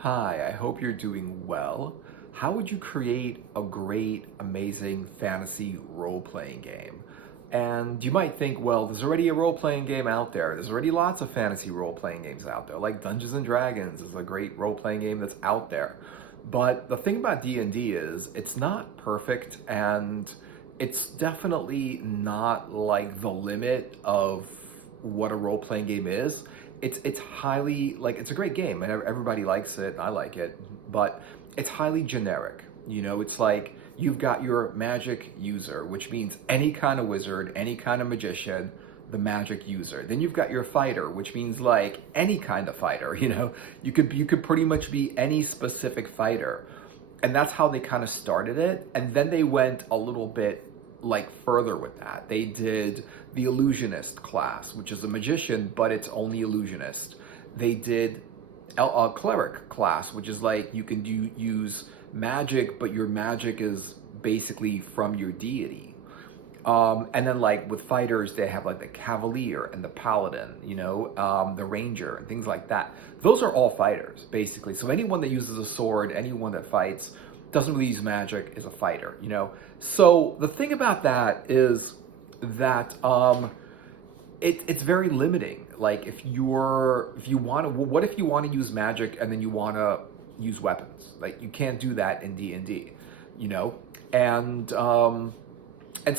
Hi, I hope you're doing well. How would you create a great, amazing fantasy role-playing game? And you might think, well, there's already a role-playing game out there. There's already lots of fantasy role-playing games out there, like Dungeons and Dragons is a great role-playing game that's out there. But the thing about D&D is it's not perfect and it's definitely not like the limit of what a role-playing game is. It's highly like it's a great game and everybody likes it and I like it, but it's highly generic. It's like you've got your magic user, which means any kind of wizard, any kind of magician, the magic user. Then you've got your fighter, which means like any kind of fighter, you could pretty much be any specific fighter. And that's how they kind of started it. And then they went a little bit like further with that. They did the illusionist class, which is a magician, but it's only illusionist. They did a cleric class, which is like you can use magic, but your magic is basically from your deity. And then like with fighters, they have like the cavalier and the paladin, the ranger and things like that. Those are all fighters, basically. So anyone that uses a sword, anyone that fights, doesn't really use magic is a fighter. So the thing about that is that it's very limiting. Like if you want to, what if you want to use magic and then you want to use weapons? Like you can't do that in D&D, you know? And so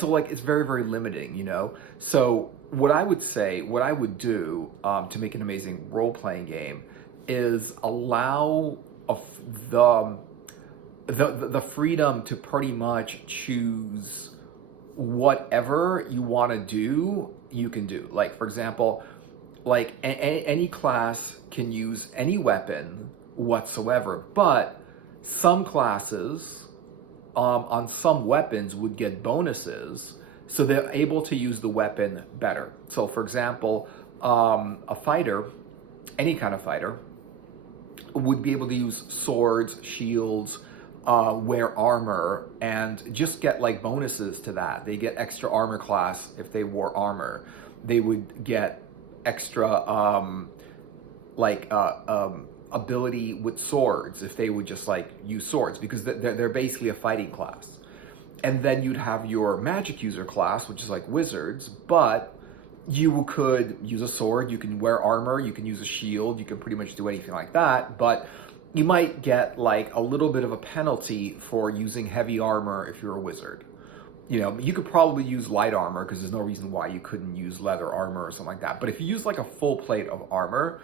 like it's very, very limiting. So what I would say, what I would do to make an amazing role-playing game is allow the freedom to pretty much choose whatever you want to do, you can do. Like, for example, like any class can use any weapon whatsoever, but some classes on some weapons would get bonuses, so they're able to use the weapon better. So, for example, a fighter, any kind of fighter, would be able to use swords, shields, wear armor, and just get like bonuses to that. They get extra armor class if they wore armor. They would get extra ability with swords if they would just like use swords, because they're basically a fighting class. And then you'd have your magic user class, which is like wizards, but you could use a sword, you can wear armor, you can use a shield, you can pretty much do anything like that, but you might get like a little bit of a penalty for using heavy armor if you're a wizard. You could probably use light armor because there's no reason why you couldn't use leather armor or something like that. But if you use like a full plate of armor,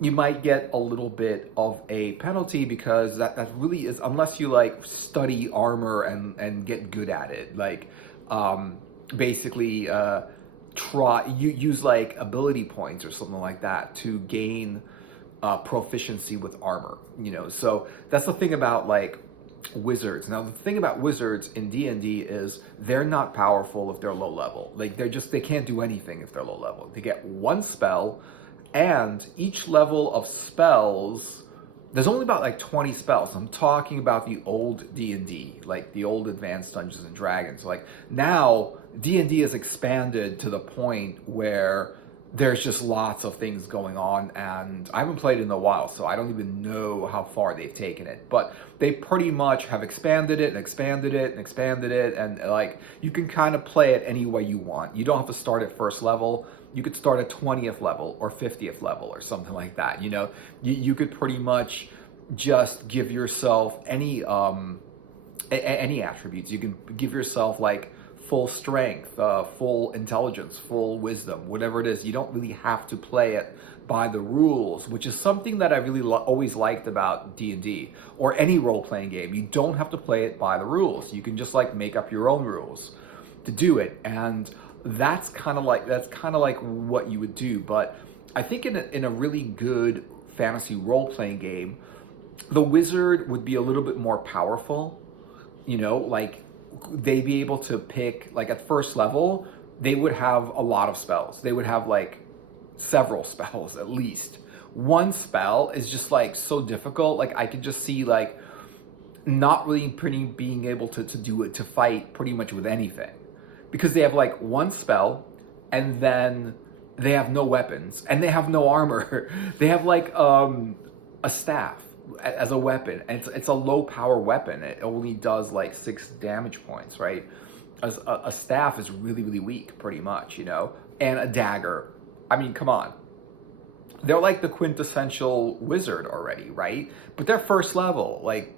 you might get a little bit of a penalty, because that really is, unless you like study armor and get good at it, like basically use like ability points or something like that to gain proficiency with armor. So that's the thing about like wizards. Now the thing about wizards in D&D is they're not powerful if they're low level. Like they can't do anything if they're low level. They get one spell, and each level of spells, there's only about like 20 spells. I'm talking about the old D&D, like the old Advanced Dungeons and Dragons. Like now D&D has expanded to the point where there's just lots of things going on, and I haven't played it in a while, so I don't even know how far they've taken it. But they pretty much have expanded it and expanded it and expanded it, and like you can kind of play it any way you want. You don't have to start at first level. You could start at 20th level or 50th level or something like that. You could pretty much just give yourself any attributes. You can give yourself like full strength, full intelligence, full wisdom, whatever it is. You don't really have to play it by the rules, which is something that I really always liked about D&D or any role-playing game. You don't have to play it by the rules. You can just like make up your own rules to do it, and that's kind of like what you would do. But I think in a really good fantasy role-playing game, the wizard would be a little bit more powerful. Like they'd be able to pick, like at first level, they would have a lot of spells. They would have like several spells at least. One spell is just like so difficult. Like I could just see like not really being able to do it, to fight pretty much with anything, because they have like one spell, and then they have no weapons and they have no armor. They have like a staff. as a weapon, and it's a low power weapon. It only does like 6 damage points, right? A staff is really really weak, pretty much, you know. And a dagger. I mean, come on. They're like the quintessential wizard already, right? But they're first level. Like,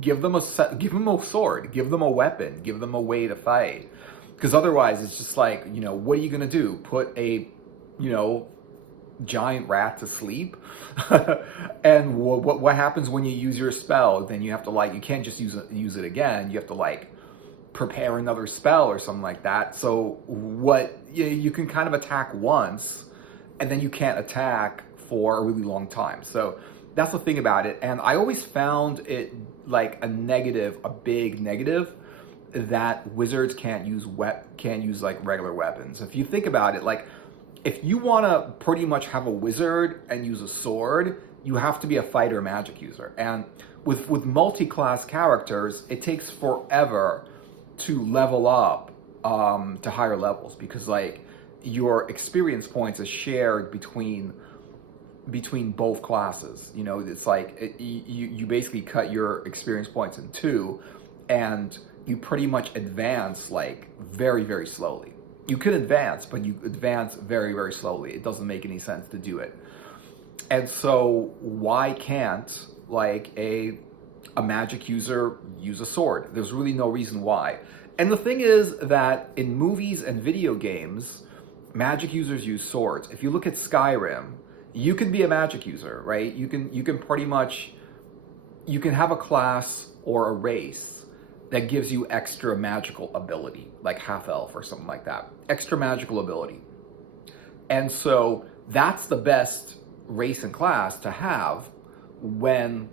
give them a sword, give them a weapon, give them a way to fight. Because otherwise, it's just like, you know, what are you gonna do? Put a, you know, giant rat to sleep? And what happens when you use your spell? Then you have to, like, you can't just use it again. You have to, like, prepare another spell or something like that. So what you can kind of attack once, and then you can't attack for a really long time. So that's the thing about it. And I always found it like a big negative, that wizards can't use like regular weapons. If you think about it, like, if you want to pretty much have a wizard and use a sword, you have to be a fighter magic user. And with multi-class characters, it takes forever to level up to higher levels, because like your experience points is shared between both classes. You know, it's like you basically cut your experience points in two, and you pretty much advance like very very slowly. You can advance, but you advance very very slowly. It doesn't make any sense to do it. And so why can't like a magic user use a sword? There's really no reason why. And the thing is that in movies and video games, magic users use swords. If you look at Skyrim, you can be a magic user, right? You can pretty much, you can have a class or a race that gives you extra magical ability, like half elf or something like that. Extra magical ability. And so that's the best race and class to have when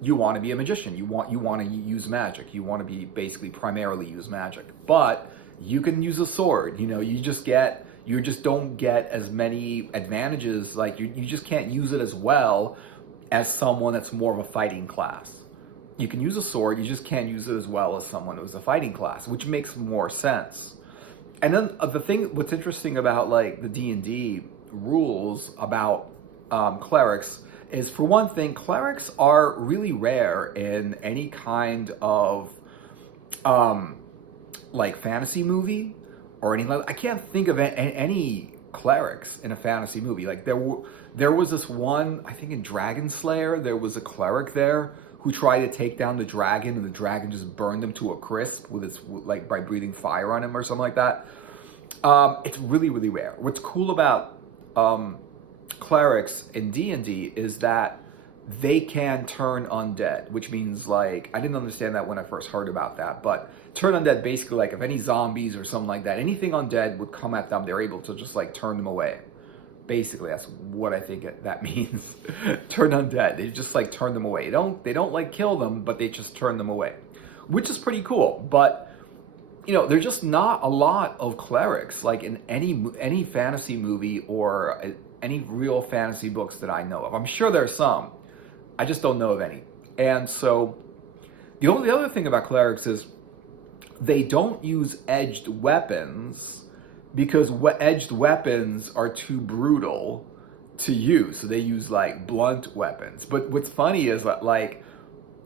you want to be a magician. You want to use magic. You want to be basically primarily use magic. But you can use a sword. You know, you just don't get as many advantages. Like you just can't use it as well as someone that's more of a fighting class. You can use a sword, you just can't use it as well as someone who's a fighting class, which makes more sense. And then what's interesting about like the D&D rules about clerics is, for one thing, clerics are really rare in any kind of like fantasy movie or anything. I can't think of any clerics in a fantasy movie. Like there was this one, I think in Dragon Slayer, there was a cleric there who tried to take down the dragon, and the dragon just burned him to a crisp with its, like, by breathing fire on him or something like that. It's really really rare. What's cool about clerics in D&D is that they can turn undead, which means, like, I didn't understand that when I first heard about that, but turn undead basically, like, if any zombies or something like that, anything undead would come at them, they're able to just like turn them away. Basically, that's what I think that means. Turn undead. They just like turn them away. They don't like kill them, but they just turn them away, which is pretty cool. But you know, there's just not a lot of clerics like in any fantasy movie or any real fantasy books that I know of. I'm sure there's some. I just don't know of any. And so the only other thing about clerics is they don't use edged weapons, because edged weapons are too brutal to use. So they use like blunt weapons. But what's funny is that, like,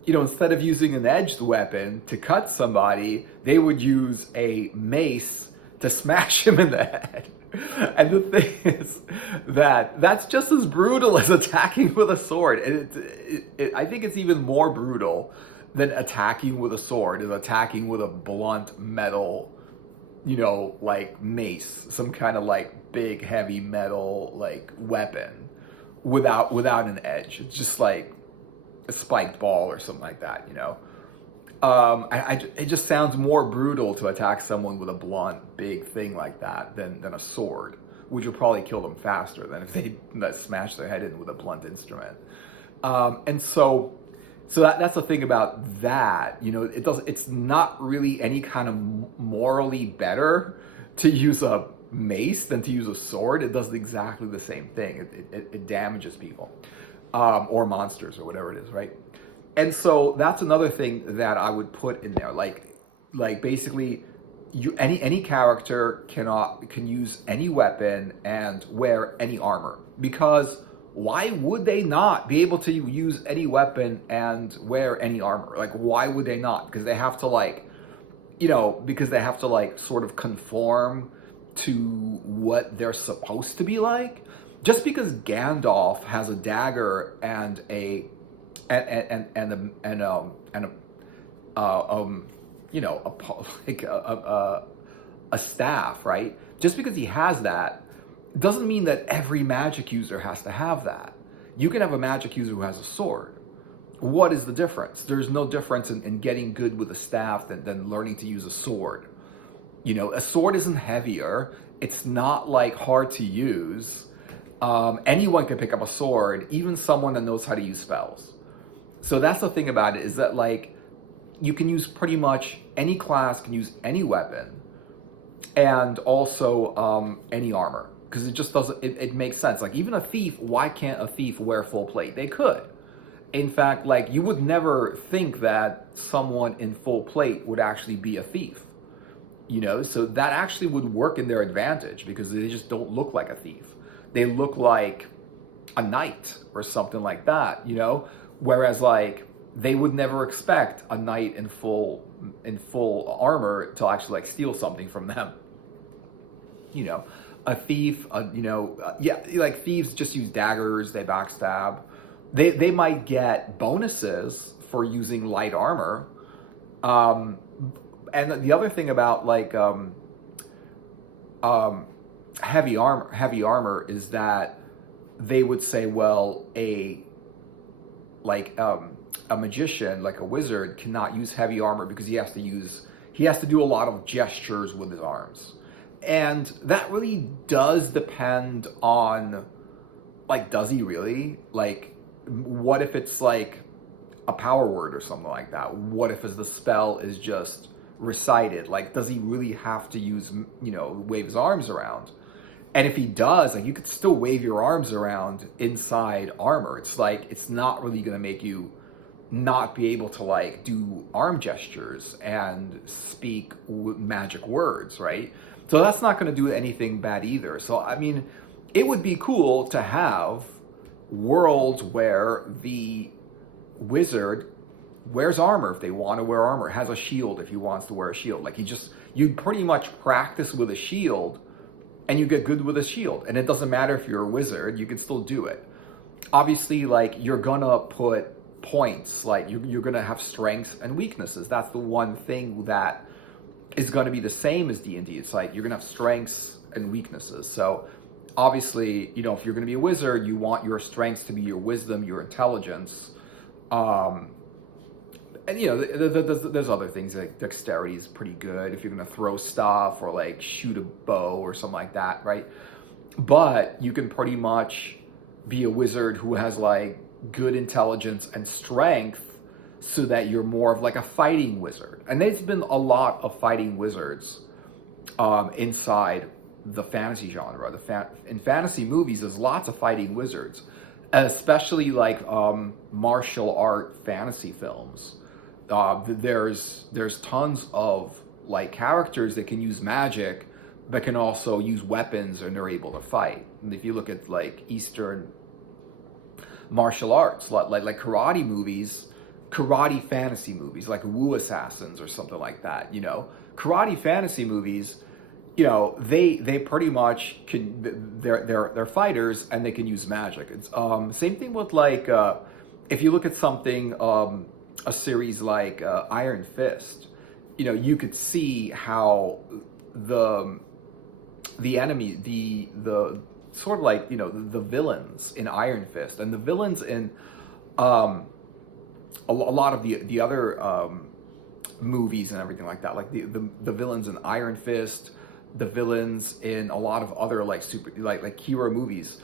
you know, instead of using an edged weapon to cut somebody, they would use a mace to smash him in the head. And the thing is that that's just as brutal as attacking with a sword. And I think it's even more brutal than attacking with a sword, is attacking with a blunt metal, you know, like mace, some kind of like big heavy metal like weapon without an edge. It's just like a spiked ball or something like that, you know. It just sounds more brutal to attack someone with a blunt big thing like that than a sword, which will probably kill them faster than if they smash their head in with a blunt instrument. And so that's the thing about that, you know. It's not really any kind of morally better to use a mace than to use a sword. It does exactly the same thing. It damages people, or monsters, or whatever it is, right? And so that's another thing that I would put in there. Like basically, any character can use any weapon and wear any armor, because why would they not be able to use any weapon and wear any armor? Like, why would they not? Because they have to like, because they have to like sort of conform to what they're supposed to be like. Just because Gandalf has a dagger and like a staff, right? Just because he has that doesn't mean that every magic user has to have that. You can have a magic user who has a sword. What is the difference? There's no difference in getting good with a staff than learning to use a sword. A sword isn't heavier. It's not like hard to use. Anyone can pick up a sword, even someone that knows how to use spells. So that's the thing about it, is that like you can use pretty much any class can use any weapon, and also any armor, because it just doesn't. It makes sense. Like even a thief, why can't a thief wear full plate? They could. In fact, like you would never think that someone in full plate would actually be a thief. So that actually would work in their advantage because they just don't look like a thief. They look like a knight or something like that, Whereas like they would never expect a knight in full armor to actually like steal something from them. A thief, like thieves just use daggers, they backstab. They might get bonuses for using light armor. And the other thing about like heavy armor is that they would say, well, a magician, like a wizard, cannot use heavy armor because he has to do a lot of gestures with his arms. And that really does depend on, like, does he really? Like, what if it's like a power word or something like that? What if the spell is just recited? Like, does he really have to use, wave his arms around? And if he does, like, you could still wave your arms around inside armor. It's like, it's not really going to make you not be able to, like, do arm gestures and speak magic words, right? So that's not going to do anything bad either. So, I mean, it would be cool to have worlds where the wizard wears armor if they want to wear armor, has a shield if he wants to wear a shield. Like, you pretty much practice with a shield and you get good with a shield. And it doesn't matter if you're a wizard, you can still do it. Obviously, like, you're gonna put points, like you're gonna have strengths and weaknesses. That's the one thing that is gonna be the same as D&D. It's like you're gonna have strengths and weaknesses. So obviously, if you're gonna be a wizard, you want your strengths to be your wisdom, your intelligence. And there's other things like dexterity is pretty good if you're gonna throw stuff or like shoot a bow or something like that, right? But you can pretty much be a wizard who has like good intelligence and strength, so that you're more of like a fighting wizard. And there's been a lot of fighting wizards inside the fantasy genre. In fantasy movies, there's lots of fighting wizards, especially like martial art fantasy films. There's tons of like characters that can use magic, but can also use weapons, and they're able to fight. And if you look at like Eastern martial arts, like karate movies, karate fantasy movies, like Wu Assassins or something like that, karate fantasy movies, they pretty much can, they're fighters and they can use magic. It's same thing with like if you look at something, a series like Iron Fist, you could see how the enemy, the sort of like, the villains in Iron Fist and the villains in a lot of the other movies and everything like that, like the villains in Iron Fist, the villains in a lot of other like super like hero movies,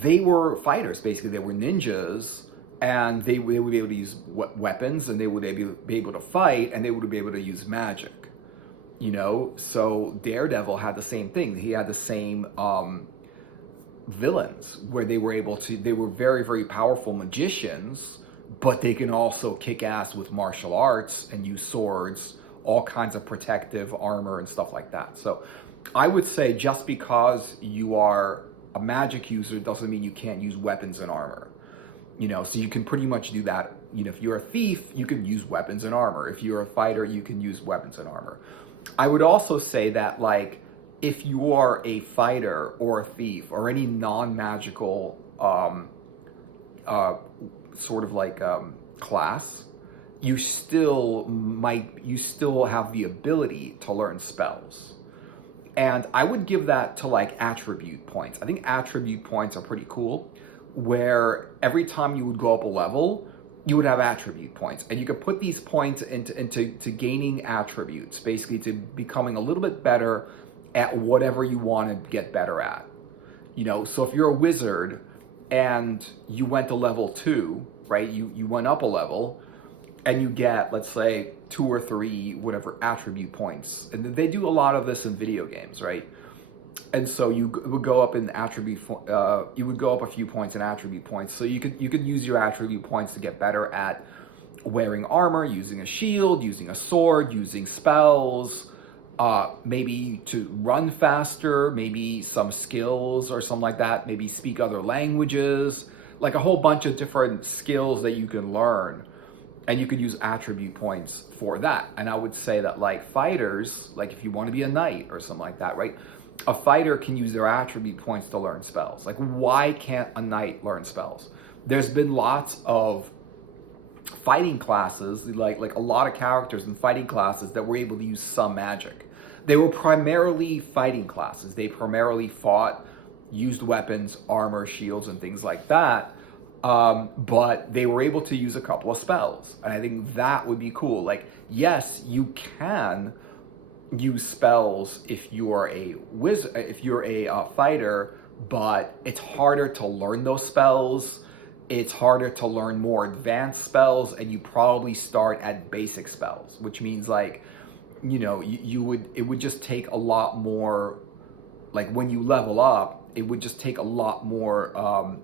they were fighters. Basically, they were ninjas, and they would be able to use weapons, and they would be able to fight, and they would be able to use magic. So Daredevil had the same thing. He had the same villains where they were very, very powerful magicians, but they can also kick ass with martial arts and use swords, all kinds of protective armor and stuff like that. So I would say, just because you are a magic user doesn't mean you can't use weapons and armor. So you can pretty much do that. If you're a thief, you can use weapons and armor. If you're a fighter, you can use weapons and armor. I would also say that, like, if you are a fighter or a thief or any non-magical sort of like class, you still have the ability to learn spells. And I would give that to like attribute points. I think attribute points are pretty cool, where every time you would go up a level, you would have attribute points. And you could put these points into gaining attributes, basically to becoming a little bit better at whatever you want to get better at. So if you're a wizard and you went to level 2, right? You went up a level and you get, let's say, 2 or 3, whatever, attribute points. And they do a lot of this in video games, right? And so you would go up in attribute, you would go up a few points in attribute points. So you could use your attribute points to get better at wearing armor, using a shield, using a sword, using spells, maybe to run faster, maybe some skills or something like that, maybe speak other languages, like a whole bunch of different skills that you can learn. And you could use attribute points for that. And I would say that, like, fighters, like if you want to be a knight or something like that, right? A fighter can use their attribute points to learn spells. Like, why can't a knight learn spells? There's been lots of fighting classes, like a lot of characters in fighting classes that were able to use some magic. They were primarily fighting classes. They primarily fought, used weapons, armor, shields, and things like that. But they were able to use a couple of spells. And I think that would be cool. Like, yes, you can use spells if you're a wizard, if you're a fighter, but it's harder to learn those spells. It's harder to learn more advanced spells, and you probably start at basic spells, which means, like, it would just take a lot more, like, when you level up, it would just take a lot more,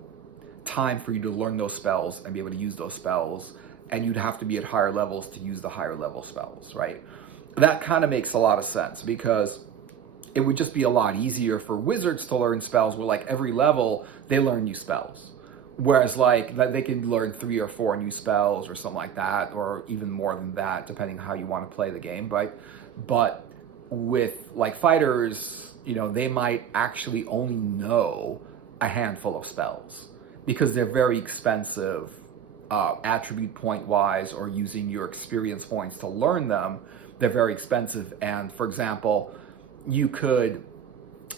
time for you to learn those spells and be able to use those spells, and you'd have to be at higher levels to use the higher level spells, right? That kind of makes a lot of sense, because it would just be a lot easier for wizards to learn spells where, like, every level they learn new spells, whereas, like, they can learn 3 or 4 new spells or something like that, or even more than that, depending how you want to play the game. But with, like, fighters, they might actually only know a handful of spells, because they're very expensive, attribute point wise, or using your experience points to learn them. They're very expensive. And for example, you could,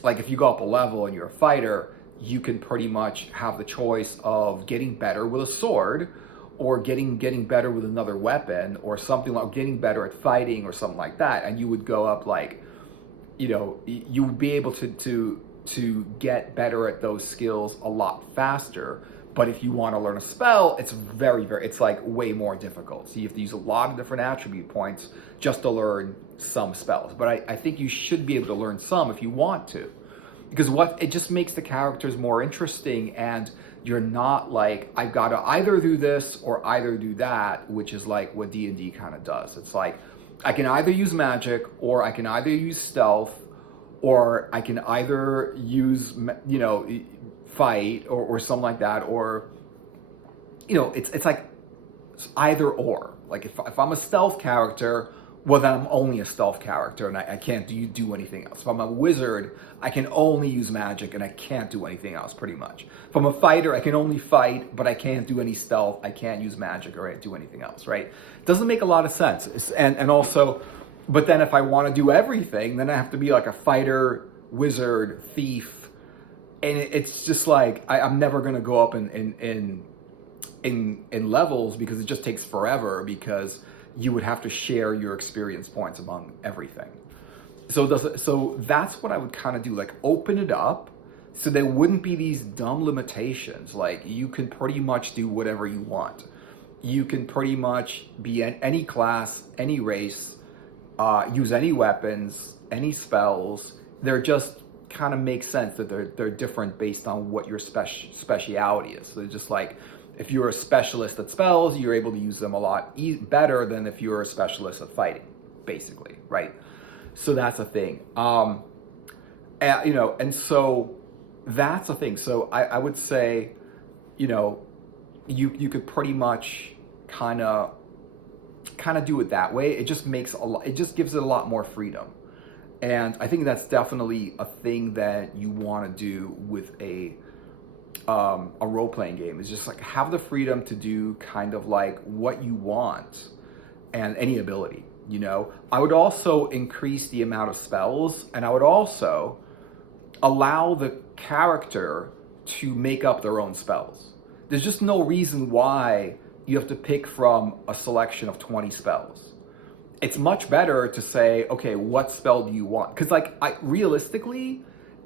like, if you go up a level and you're a fighter, you can pretty much have the choice of getting better with a sword, or getting better with another weapon, or something, like getting better at fighting or something like that. And you would go up, like, you would be able to get better at those skills a lot faster. But if you want to learn a spell, it's it's like way more difficult. So you have to use a lot of different attribute points just to learn some spells. But I think you should be able to learn some if you want to, because it just makes the characters more interesting, and you're not like, I've got to either do this or either do that, which is like what D&D kind of does. It's like, I can either use magic, or I can either use stealth, or I can either use, fight or something like that, or, it's like either or. Like, if I'm a stealth character, well, then I'm only a stealth character, and I can't do anything else. If I'm a wizard, I can only use magic, and I can't do anything else, pretty much. If I'm a fighter, I can only fight, but I can't do any stealth. I can't use magic, or do anything else, right? It doesn't make a lot of sense. And also, but then if I want to do everything, then I have to be like a fighter, wizard, thief, and it's just like, I'm never going to go up in levels, because it just takes forever, because you would have to share your experience points among everything. So that's what I would kind of do, like, open it up so there wouldn't be these dumb limitations. Like, you can pretty much do whatever you want. You can pretty much be in any class, any race, use any weapons, any spells. They're just kind of make sense that they're different based on what your speciality is. So they're just like, if you're a specialist at spells, you're able to use them a lot better than if you're a specialist at fighting, basically, right? So that's a thing. And so that's the thing. So I would say, you know, you could pretty much kind of do it that way. It just makes a lot. It just gives it a lot more freedom, and I think that's definitely a thing that you want to do with a role playing game. Is just like have the freedom to do kind of like what you want and any ability. You know, I would also increase the amount of spells, and I would also allow the character to make up their own spells. There's just no reason why you have to pick from a selection of 20 spells. It's much better to say, okay, what spell do you want? Because like realistically,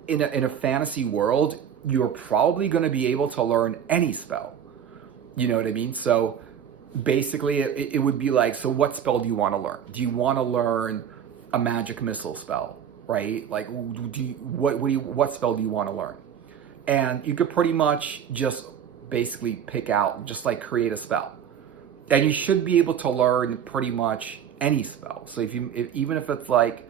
in a fantasy world, you're probably going to be able to learn any spell. You know what I mean? So basically, it would be like, so what spell do you want to learn? Do you want to learn a magic missile spell, right? Like, what spell do you want to learn? And you could pretty much just basically pick out, just like create a spell. And you should be able to learn pretty much any spell. So even if it's like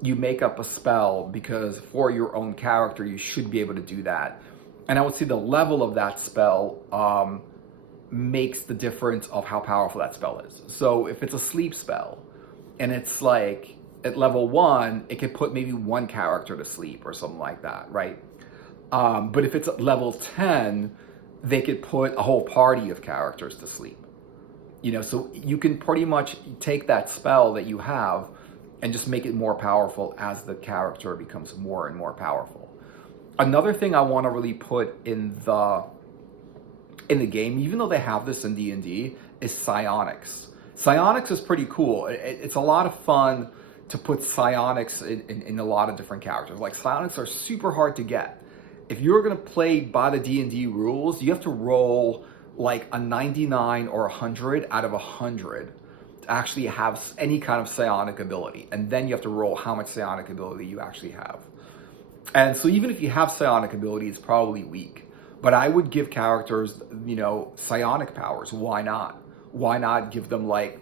you make up a spell because for your own character, you should be able to do that. And I would say the level of that spell makes the difference of how powerful that spell is. So if it's a sleep spell and it's like at level 1, it could put maybe one character to sleep or something like that, right? But if it's at level 10, they could put a whole party of characters to sleep. You know, so you can pretty much take that spell that you have and just make it more powerful as the character becomes more and more powerful. Another thing I want to really put in the game, even though they have this in D&D, is psionics. Psionics is pretty cool. It's a lot of fun to put psionics in a lot of different characters. Like psionics are super hard to get. If you're going to play by the D&D rules, you have to roll like a 99 or 100 out of 100 to actually have any kind of psionic ability. And then you have to roll how much psionic ability you actually have. And so even if you have psionic ability, it's probably weak. But I would give characters, you know, psionic powers. Why not? Why not give them like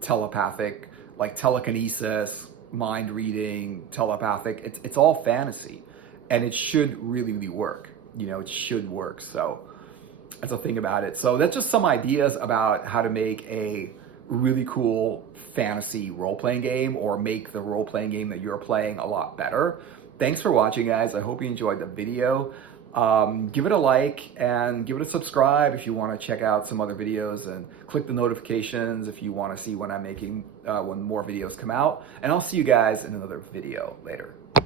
telepathic, like telekinesis, mind reading, telepathic? It's all fantasy. And it should really, really work. You know, it should work. So that's the thing about it. So that's just some ideas about how to make a really cool fantasy role-playing game or make the role-playing game that you're playing a lot better. Thanks for watching, guys. I hope you enjoyed the video. Give it a like and give it a subscribe if you want to check out some other videos, and click the notifications if you want to see when I'm making when more videos come out. And I'll see you guys in another video later.